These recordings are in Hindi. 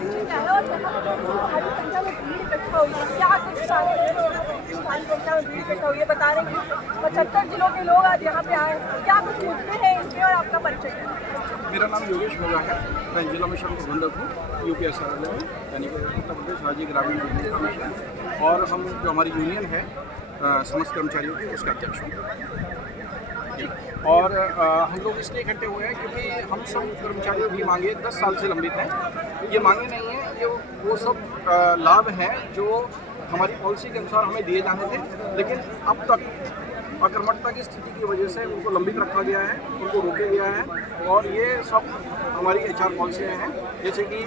परिचय क्या है और भारी संख्या में भीड़ इकट्ठा हुई है, क्या कुछ भारी संख्या में भीड़ इकट्ठा हुई है? बता रहे हैं कि 75 जिलों के लोग आज यहाँ पे आए हैं, क्या कुछ मुद्दे हैं इनके और आपका परिचय क्या है? मेरा नाम योगेश मोगा है। मैं जिला मिशन प्रबंधक हूँ यूपीएसआर में, यानी कि उत्तर प्रदेश राज्य ग्रामीण विकास मिशन, और हम जो हमारी यूनियन है समस्त कर्मचारियों की, उसका अध्यक्ष हूँ। और हम लोग इसलिए इकट्ठे हुए हैं क्योंकि हम सब कर्मचारियों की मांगे 10 साल से लंबित हैं। ये मांगे नहीं हैं, ये वो सब लाभ हैं जो हमारी पॉलिसी के अनुसार हमें दिए जाने थे, लेकिन अब तक अकर्मकता की स्थिति की वजह से उनको लंबित रखा गया है, उनको रोके गया है। और ये सब हमारी HR पॉलिसियाँ हैं, जैसे कि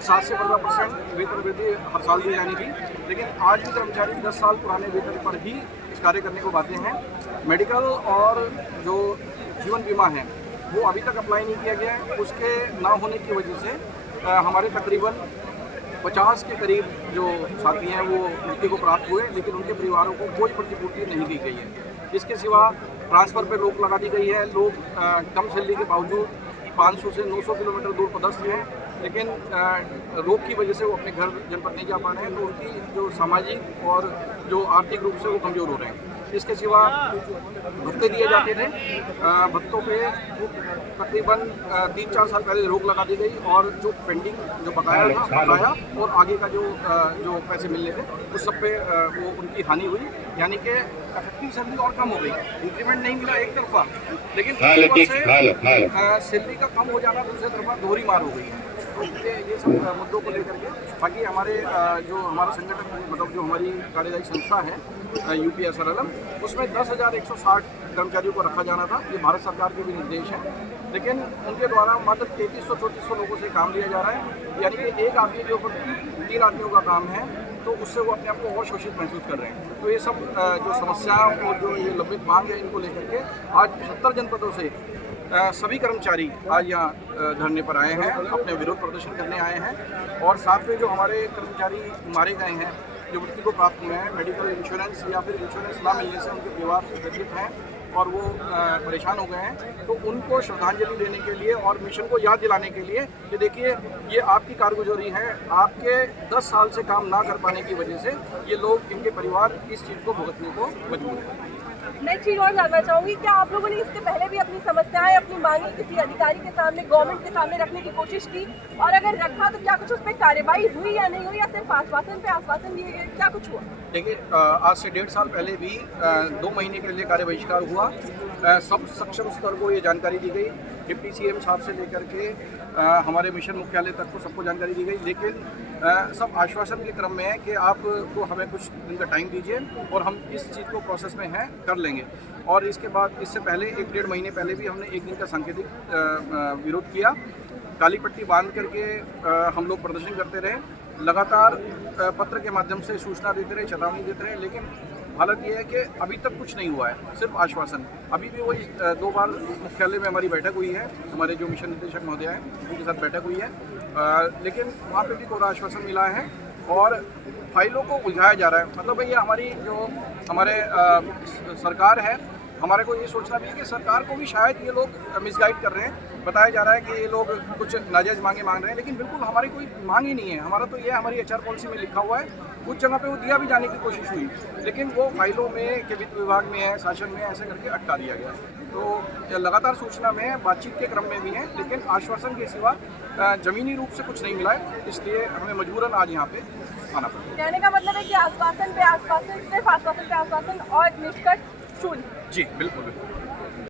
7 से 15% वेतन वृद्धि हर साल दी जानी थी, लेकिन आज भी कर्मचारी 10 साल पुराने वेतन पर ही कार्य करने को बाध्य हैं। मेडिकल और जो जीवन बीमा है वो अभी तक अप्लाई नहीं किया गया है। उसके ना होने की वजह से हमारे तकरीबन 50 के करीब जो साथी हैं वो मृत्यु को प्राप्त हुए, लेकिन उनके परिवारों को कोई प्रतिपूर्ति नहीं की गई है। इसके सिवा ट्रांसफ़र पर रोक लगा दी गई है। लोग कम सैलरी के बावजूद 500 से 900 किलोमीटर दूर पदस्थ हैं, लेकिन रोग की वजह से वो अपने घर जनपद नहीं जा पा रहे हैं, तो उनकी जो सामाजिक और जो आर्थिक रूप से वो कमज़ोर हो रहे हैं। इसके सिवा भत्ते दिए जाते थे, भत्तों पे तकरीबन 3-4 साल पहले रोक लगा दी गई, और जो पेंडिंग जो बकाया था बकाया और आगे का जो पैसे मिलने थे उस सब पे वो उनकी हानि हुई, यानी कि इफेक्टिव सैलरी और कम हो गई। इंक्रीमेंट नहीं मिला एक तरफा, लेकिन सैलरी का कम हो जाना दूसरी तरफा दोहरी मार हो गई। तो ये सब मुद्दों को लेकर के बाकी हमारे जो हमारा संगठन, मतलब जो हमारी कार्यदायी संस्था है UPSRLM, उसमें 10,160 कर्मचारियों को रखा जाना था। ये भारत सरकार के भी निर्देश हैं, लेकिन उनके द्वारा मात्र 3300-3400 लोगों से काम लिया जा रहा है, यानी कि एक आदमी के ऊपर 3 आदमियों का काम है, तो उससे वो अपने आप को और शोषित महसूस कर रहे हैं। तो ये सब जो समस्याएं और जो ये लंबित मांग है, इनको लेकर के आज 75 जनपदों से सभी कर्मचारी आज यहाँ धरने पर आए हैं, अपने विरोध प्रदर्शन करने आए हैं। और साथ में जो हमारे कर्मचारी मारे गए हैं, जो मृत्यु को प्राप्त हुए हैं, मेडिकल इंश्योरेंस या फिर इंश्योरेंस ना मिलने से उनके परिवार व्यथित हैं और वो परेशान हो गए हैं, तो उनको श्रद्धांजलि देने के लिए और मिशन को याद दिलाने के लिए कि देखिए ये आपकी कारगुजारी है, आपके 10 साल से काम ना कर पाने की वजह से ये लोग, इनके परिवार इस चीज़ को भुगतने को मजबूर हैं। मैं एक चीज़ और जानना चाहूँगी, क्या आप लोगों ने इसके पहले भी अपनी समस्याएं, अपनी मांगे किसी अधिकारी के सामने, गवर्नमेंट के सामने रखने की कोशिश की, और अगर रखा तो क्या कुछ उस पर कार्रवाई हुई या नहीं हुई, या सिर्फ आश्वासन पे आश्वासन दिए गए, क्या कुछ हुआ? देखिए, आज से 1.5 साल पहले भी 2 महीने के लिए कार्य बहिष्कार हुआ। सब सक्षम स्तर को ये जानकारी दी गई, डिप्टी CM साहब से लेकर के हमारे मिशन मुख्यालय तक को सबको जानकारी दी गई, लेकिन सब आश्वासन के क्रम में है कि आपको हमें कुछ दिन का टाइम दीजिए और हम इस चीज़ को प्रोसेस में हैं कर लेंगे। और इसके बाद इससे पहले 1-1.5 महीने पहले भी हमने 1 दिन का सांकेतिक विरोध किया, काली पट्टी बांध करके हम लोग प्रदर्शन करते रहे, लगातार पत्र के माध्यम से सूचना देते रहे, चेतावनी देते रहे, लेकिन हालत ये है कि अभी तक कुछ नहीं हुआ है, सिर्फ आश्वासन। अभी भी वही 2 बार मुख्यालय में हमारी बैठक हुई है, हमारे जो मिशन निदेशक महोदय हैं उनके साथ बैठक हुई है, लेकिन वहाँ पे भी कोई आश्वासन मिला है और फाइलों को उलझाया जा रहा है। मतलब ये हमारी जो हमारे सरकार है, हमारे को ये सोचना भी है कि सरकार को भी शायद ये लोग मिसगाइड कर रहे हैं। बताया जा रहा है कि ये लोग कुछ नाजायज़ मांगे मांग रहे हैं, लेकिन बिल्कुल हमारी कोई मांग ही नहीं है। हमारा तो ये हमारी HR पॉलिसी में लिखा हुआ है, कुछ जगह पे वो दिया भी जाने की कोशिश हुई, लेकिन वो फाइलों में कि वित्त विभाग में है, शासन में, ऐसे करके अटका दिया गया। तो लगातार सूचना में है, बातचीत के क्रम में भी है, लेकिन आश्वासन के सिवा ज़मीनी रूप से कुछ नहीं मिला है, इसलिए हमें मजबूरन आज यहाँ पे आना पड़ा। कहने का मतलब है कि आश्वासन पे आश्वासन, सिर्फ आश्वासन पे आश्वासन और निष्कर्ष शून्य। जी बिल्कुल बिल्कुल।